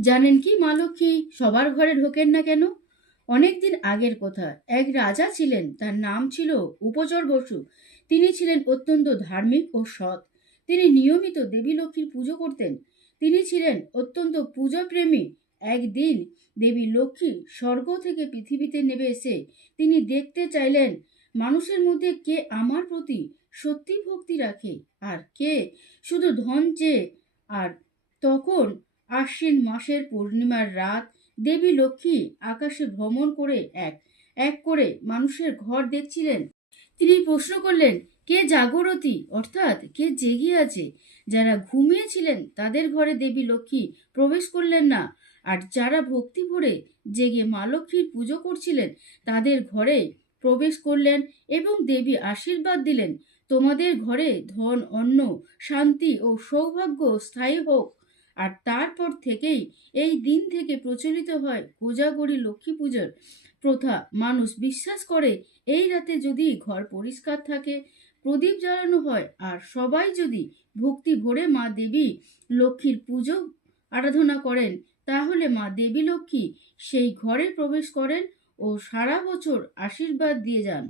জানেন কি মা লক্ষ্মী? সবার ঘরে ঢোকেন না কেন? অনেকদিন আগের কথা। এক রাজা ছিলেন, তার নাম ছিল উপচর বসু। তিনি ছিলেন অত্যন্ত ধার্মিক ও সৎ। তিনি নিয়মিত দেবী লক্ষ্মীর পুজো করতেন। তিনি ছিলেন অত্যন্ত পূজাপ্রেমী। একদিন দেবী লক্ষ্মী স্বর্গ থেকে পৃথিবীতে নেমে এসে তিনি দেখতে চাইলেন, মানুষের মধ্যে কে আমার প্রতি সত্যি ভক্তি রাখে? আর কে শুধু ধন চেয়ে? আর তখন আশ্বিন মাসের পূর্ণিমার রাত দেবী লক্ষ্মী আকাশে ভ্রমণ করে এক এক করে মানুষের ঘর দেখছিলেন। তিনি প্রশ্ন করলেন, কে জাগরতি? অর্থাৎ কে জেগে আছে? যারা ঘুমিয়েছিলেন তাদের ঘরে দেবী লক্ষ্মী প্রবেশ করলেন না। আর যারা ভক্তি ভরে জেগে মা লক্ষ্মীর পুজো করছিলেন তাদের ঘরে প্রবেশ করলেন এবং দেবী আশীর্বাদ দিলেন। তোমাদের ঘরে ধন, অন্ন, শান্তি ও সৌভাগ্য স্থায়ী হোক। আর তারপর থেকেই এই দিন থেকে প্রচলিত হয় কোজাগরি লক্ষ্মী পুজোর প্রথা। মানুষ বিশ্বাস করে, এই রাতে যদি ঘর পরিষ্কার থাকে, প্রদীপ জ্বালানো হয় আর সবাই যদি ভক্তি ভরে মা দেবী লক্ষ্মীর পুজো আরাধনা করেন, তাহলে মা দেবী লক্ষ্মী সেই ঘরে প্রবেশ করেন ও সারা বছর আশীর্বাদ দিয়ে যান।